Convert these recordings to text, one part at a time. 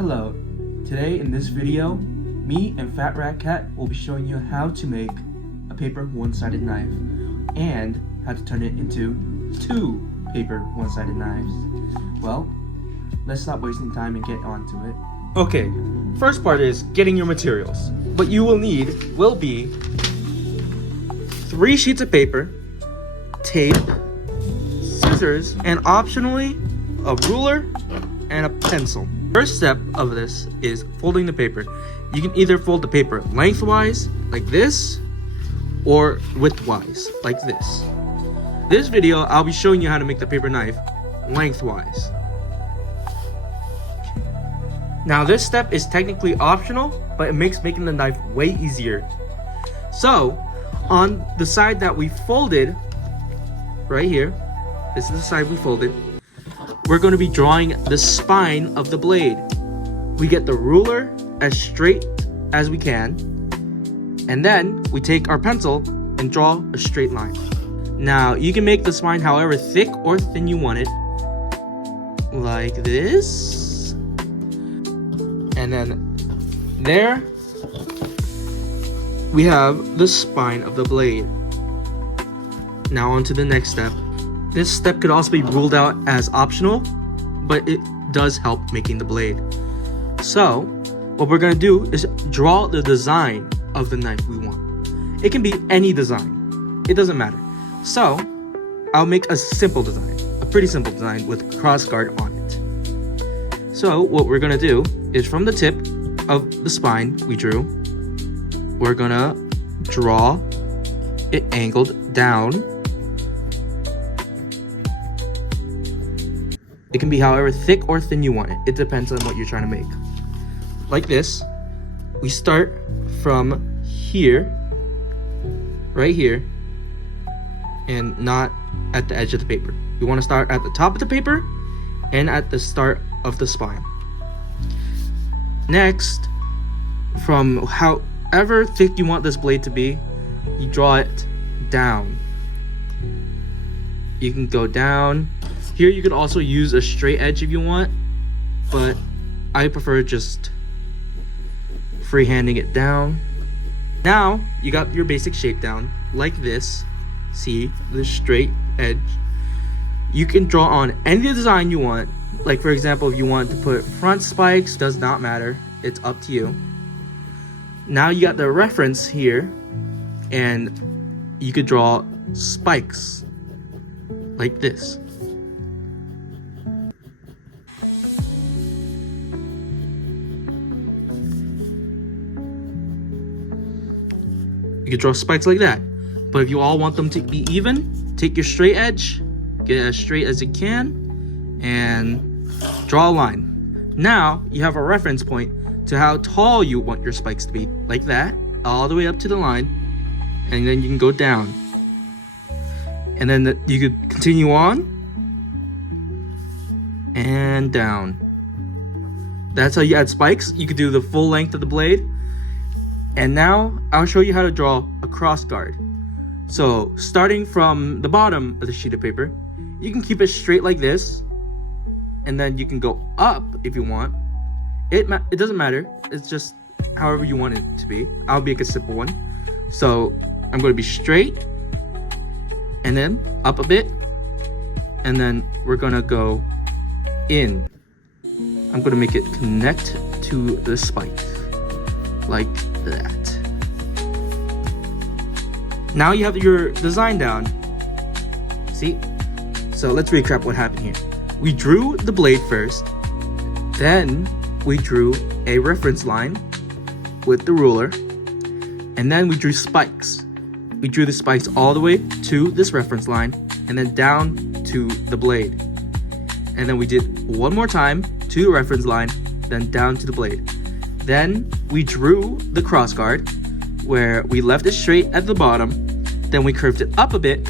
Hello, today in this video, me and Fat Rat Cat will be showing you how to make a paper one-sided knife and how to turn it into two paper one-sided knives. Well, let's stop wasting time and get on to it. Okay, first part is getting your materials. What you will need will be 3 sheets of paper, tape, scissors, and optionally a ruler and a pencil. First step of this is folding the paper. You can either fold the paper lengthwise, like this, or widthwise, like this. This video, I'll be showing you how to make the paper knife lengthwise. Now this step is technically optional, but it makes making the knife way easier. So, on the side that we folded, right here, this is the side we folded, we're going to be drawing the spine of the blade. We get the ruler as straight as we can, and then we take our pencil and draw a straight line. Now, you can make the spine however thick or thin you want it, like this. And then there we have the spine of the blade. Now on to the next step. This step could also be ruled out as optional, but it does help making the blade. So what we're going to do is draw the design of the knife we want. It can be any design. It doesn't matter. So I'll make a simple design, a pretty simple design with crossguard on it. So what we're going to do is from the tip of the spine we drew, we're going to draw it angled down. It can be however thick or thin you want it. It depends on what you're trying to make. Like this. We start from here, right here, and not at the edge of the paper. We want to start at the top of the paper and at the start of the spine. Next, from however thick you want this blade to be, you draw it down. You can go down. Here you could also use a straight edge if you want, but I prefer just freehanding it down. Now you got your basic shape down, like this. See the straight edge. You can draw on any design you want. Like for example, if you want to put front spikes, does not matter. It's up to you. Now you got the reference here, and you could draw spikes like this. You could draw spikes like that. But if you all want them to be even, take your straight edge, get it as straight as you can, and draw a line. Now you have a reference point to how tall you want your spikes to be, like that, all the way up to the line, and then you can go down. And then you could continue on and down. That's how you add spikes. You could do the full length of the blade. And now I'll show you how to draw a crossguard. So starting from the bottom of the sheet of paper, you can keep it straight like this, and then you can go up if you want. It doesn't matter. It's just however you want it to be. I'll make a simple one. So I'm going to be straight, and then up a bit, and then we're going to go in. I'm going to make it connect to the spike, like that. Now you have your design down. See? So let's recap what happened here. We drew the blade first, then we drew a reference line with the ruler, and then we drew spikes. We drew the spikes all the way to this reference line and then down to the blade. And then we did one more time to the reference line, then down to the blade. Then we drew the crossguard where we left it straight at the bottom, then we curved it up a bit,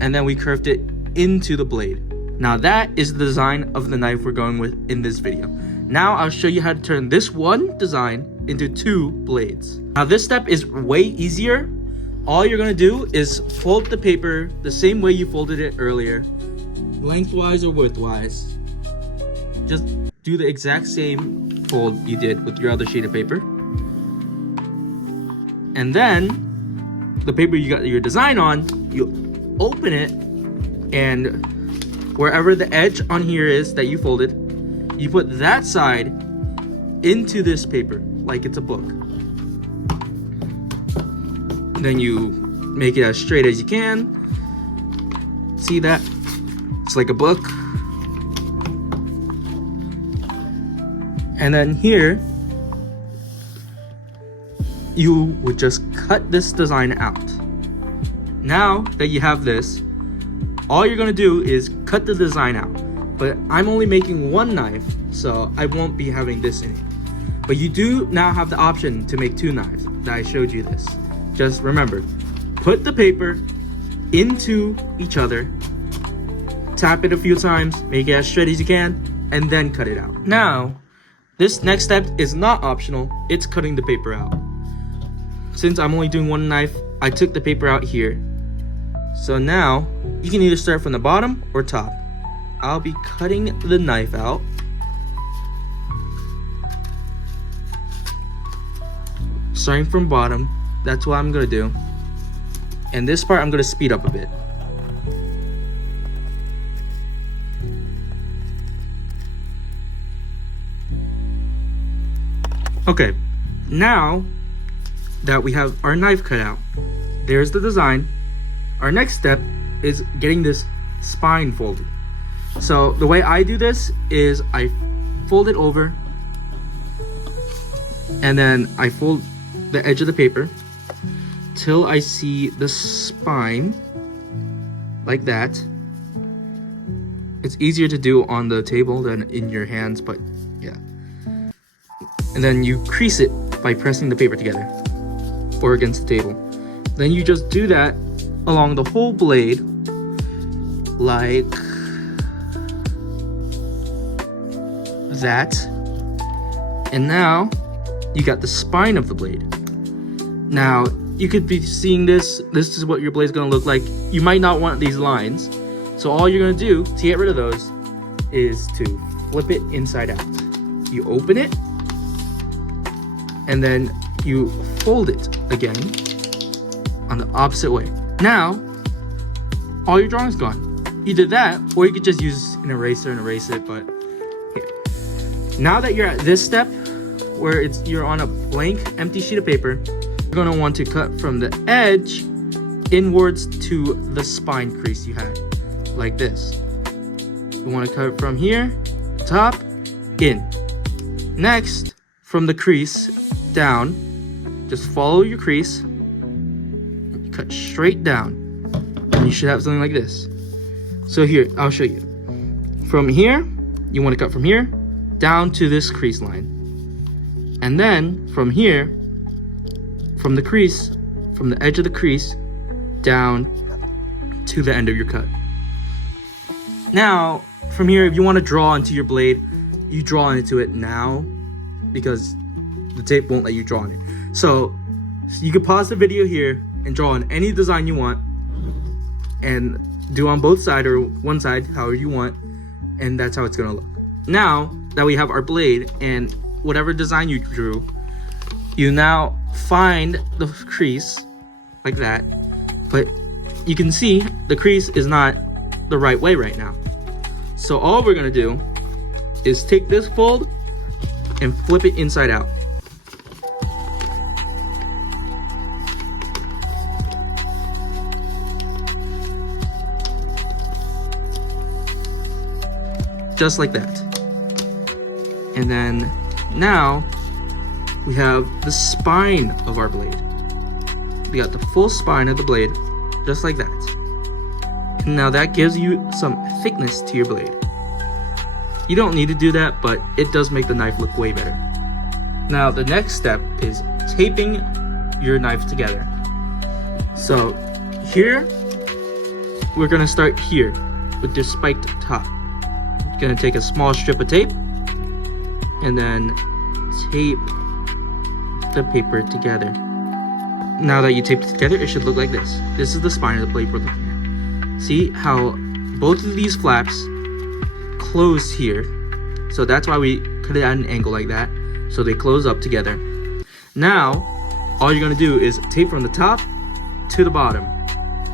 and then we curved it into the blade. Now that is the design of the knife we're going with in this video. Now I'll show you how to turn this one design into 2 blades. Now this step is way easier. All you're gonna do is fold the paper the same way you folded it earlier, lengthwise or widthwise. Just do the exact same fold you did with your other sheet of paper. And then the paper you got your design on, you open it, and wherever the edge on here is that you folded, you put that side into this paper like it's a book. Then you make it as straight as you can. See that? It's like a book. And then here, you would just cut this design out. Now that you have this, all you're gonna do is cut the design out. But I'm only making one knife, so I won't be having this in it. But you do now have the option to make two knives that I showed you this. Just remember, put the paper into each other, tap it a few times, make it as straight as you can, and then cut it out. Now, this next step is not optional, it's cutting the paper out. Since I'm only doing one knife, I took the paper out here. So now, you can either start from the bottom or top. I'll be cutting the knife out. Starting from bottom, that's what I'm gonna do. And this part I'm gonna speed up a bit. Okay, now that we have our knife cut out, there's the design. Our next step is getting this spine folded. So the way I do this is I fold it over, and then I fold the edge of the paper till I see the spine like that. It's easier to do on the table than in your hands, but yeah. And then you crease it by pressing the paper together or against the table. Then you just do that along the whole blade, like that. And now you got the spine of the blade. Now you could be seeing this is what your blade's gonna look like. You might not want these lines, so all you're gonna do to get rid of those is to flip it inside out. You open it, and then you fold it again on the opposite way. Now, all your drawing's gone. Either that, or you could just use an eraser and erase it, but here. Now that you're at this step, where you're on a blank, empty sheet of paper, you're gonna want to cut from the edge inwards to the spine crease you had, like this. You wanna cut from here, top, in. Next, from the crease down, just follow your crease, you cut straight down, and you should have something like this. So here, I'll show you. From here, you want to cut from here down to this crease line, and then from here, from the crease, from the edge of the crease down to the end of your cut. Now from here, if you want to draw into your blade, you draw into it now, because the tape won't let you draw on it. So you can pause the video here and draw on any design you want, and do on both sides or one side, however you want, and that's how it's gonna look. Now that we have our blade and whatever design you drew, you now find the crease like that, but you can see the crease is not the right way right now. So all we're gonna do is take this fold and flip it inside out. Just like that. And then now we have the spine of our blade. We got the full spine of the blade, just like that. And now that gives you some thickness to your blade. You don't need to do that, but it does make the knife look way better. Now the next step is taping your knife together. So here, we're gonna start here with this spiked top. Gonna take a small strip of tape and then tape the paper together. Now that you taped it together, it should look like this. This is the spine of the blade we're looking at. See how both of these flaps close here, So that's why we cut it at an angle like that, so they close up together. Now, all you're gonna do is tape from the top to the bottom.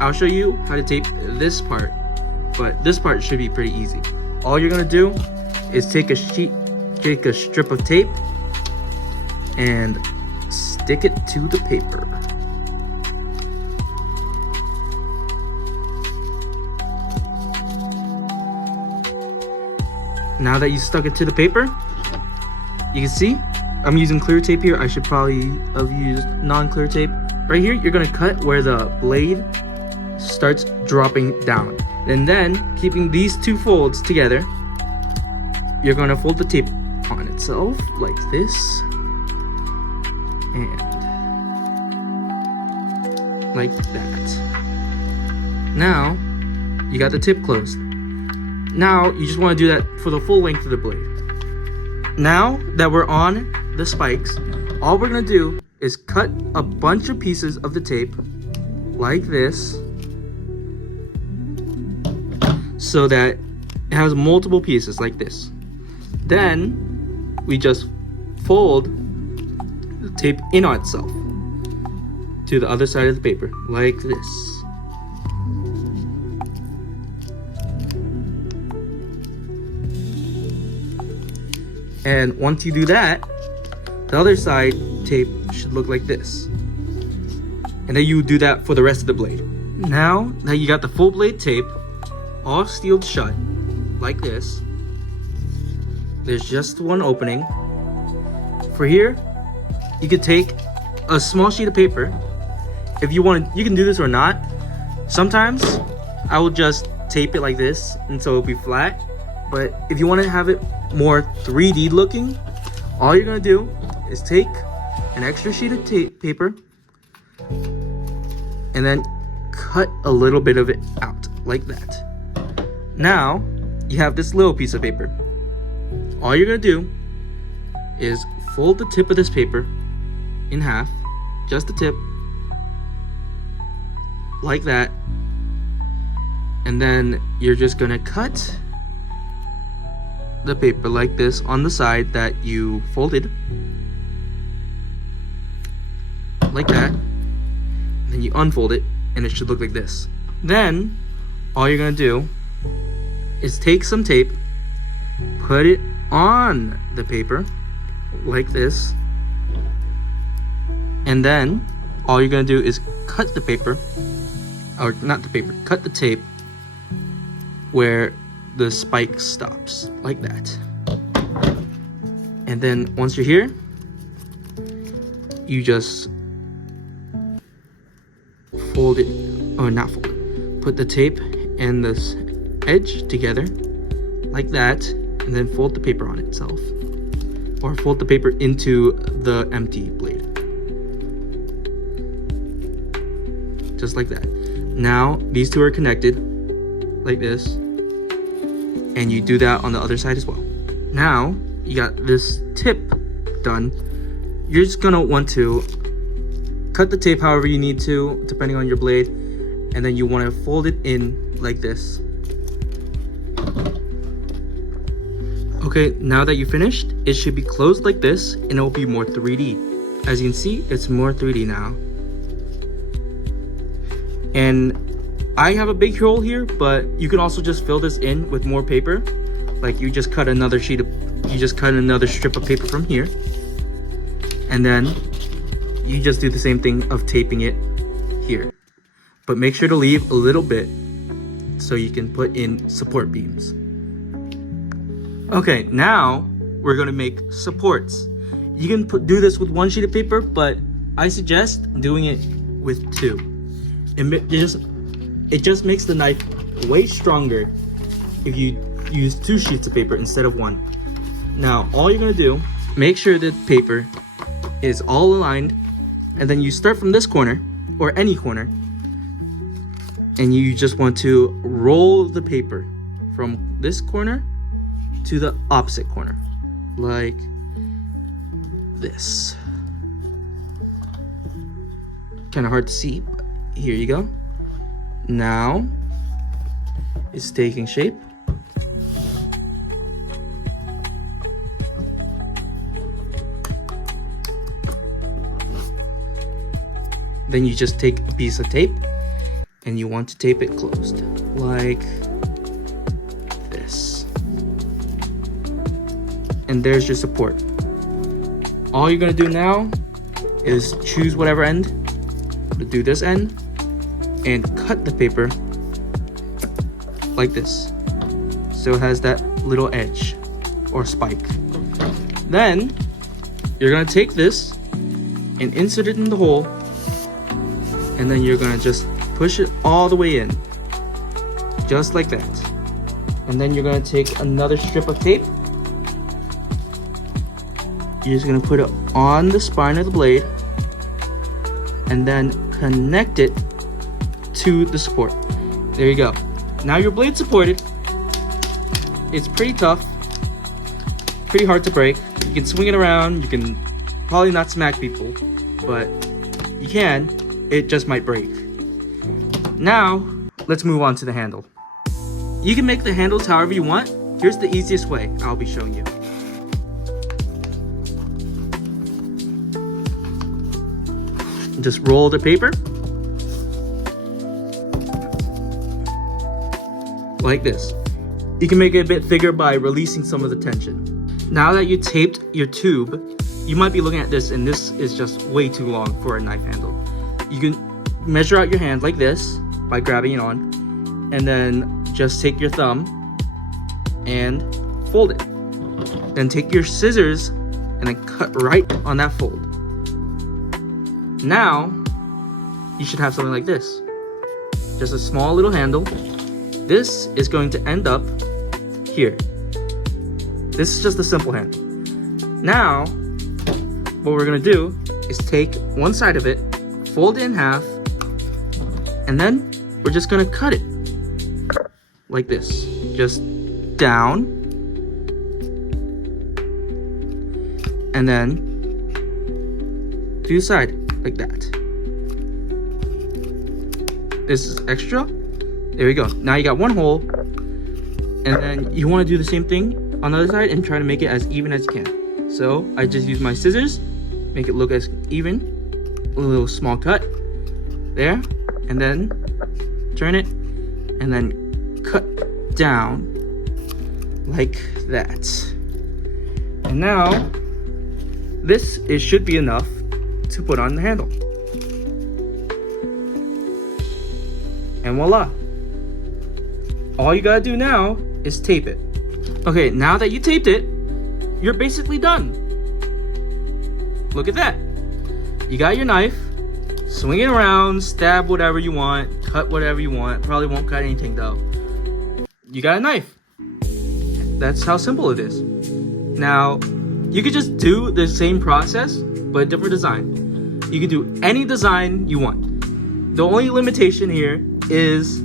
I'll show you how to tape this part, but this part should be pretty easy. All you're gonna do is take a strip of tape and stick it to the paper. Now that you stuck it to the paper, you can see I'm using clear tape here. I should probably have used non-clear tape. Right here, you're gonna cut where the blade starts dropping down. And then, keeping these two folds together, you're gonna fold the tape on itself like this. And like that. Now, you got the tip closed. Now, you just want to do that for the full length of the blade. Now that we're on the spikes, all we're going to do is cut a bunch of pieces of the tape like this so that it has multiple pieces like this. Then, we just fold the tape in on itself to the other side of the paper like this. And once you do that, the other side tape should look like this. And then you do that for the rest of the blade. Now that you got the full blade tape all sealed shut like this, there's just one opening. For here, you could take a small sheet of paper. If you want, you can do this or not. Sometimes I will just tape it like this and so it'll be flat. But if you want to have it more 3D looking, all you're gonna do is take an extra sheet of paper and then cut a little bit of it out like that. Now you have this little piece of paper. All you're gonna do is fold the tip of this paper in half, just the tip, like that, and then you're just gonna cut the paper like this on the side that you folded, like that. Then you unfold it and it should look like this. Then all you're gonna do is take some tape, put it on the paper like this, and then all you're gonna do is cut the paper, or not the paper, cut the tape where the spike stops like that. And then once you're here, you just fold it, or not fold it, put the tape and this edge together like that, and then fold the paper on itself, or fold the paper into the empty blade, just like that. Now these two are connected like this, and you do that on the other side as well. Now you got this tip done. You're just gonna want to cut the tape however you need to, depending on your blade, and then you want to fold it in like this. Okay, now that you finished, it should be closed like this, and it will be more 3D. As you can see, it's more 3D now. And I have a big hole here, but you can also just fill this in with more paper. Like you just cut another strip of paper from here, and then you just do the same thing of taping it here. But make sure to leave a little bit so you can put in support beams. Okay, now we're gonna make supports. You can do this with one sheet of paper, but I suggest doing it with two. It just makes the knife way stronger if you use two sheets of paper instead of one. Now, all you're gonna do, make sure the paper is all aligned, and then you start from this corner, or any corner, and you just want to roll the paper from this corner to the opposite corner, like this. Kind of hard to see, but here you go. Now it's taking shape. Then you just take a piece of tape and you want to tape it closed like this. And there's your support. All you're gonna do now is choose whatever end to do this end and cut the paper like this, so it has that little edge or spike. Then you're gonna take this and insert it in the hole, and then you're gonna just push it all the way in, just like that. And then you're gonna take another strip of tape. You're just gonna put it on the spine of the blade and then connect it to the support. There you go. Now your blade's supported. It's pretty tough, pretty hard to break. You can swing it around, you can probably not smack people, but you can. It just might break. Now, let's move on to the handle. You can make the handles however you want. Here's the easiest way I'll be showing you. Just roll the paper like this. You can make it a bit thicker by releasing some of the tension. Now that you taped your tube, you might be looking at this and this is just way too long for a knife handle. You can measure out your hand like this by grabbing it on, and then just take your thumb and fold it. Then take your scissors and then cut right on that fold. Now, you should have something like this. Just a small little handle. This is going to end up here. This is just a simple handle. Now, what we're gonna do is take one side of it, fold it in half, and then we're just gonna cut it like this. Just down, and then to the side like that. This is extra. There we go. Now you got one hole, and then you want to do the same thing on the other side and try to make it as even as you can. So I just use my scissors, make it look as even, a little small cut there, and then turn it, and then cut down like that. And now this should be enough to put on the handle. And voila. All you gotta do now is tape it. Okay, now that you taped it, you're basically done. Look at that. You got your knife, swing it around, stab whatever you want, cut whatever you want. Probably won't cut anything though. You got a knife. That's how simple it is. Now, you could just do the same process, but a different design. You can do any design you want. The only limitation here is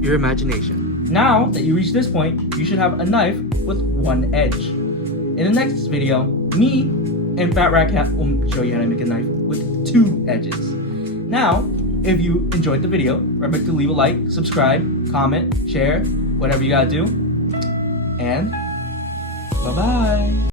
your imagination. Now that you reach this point, you should have a knife with one edge. In the next video, me and Fat Rat Cat will show you how to make a knife with two edges. Now, if you enjoyed the video, remember to leave a like, subscribe, comment, share, whatever you gotta do. And bye-bye.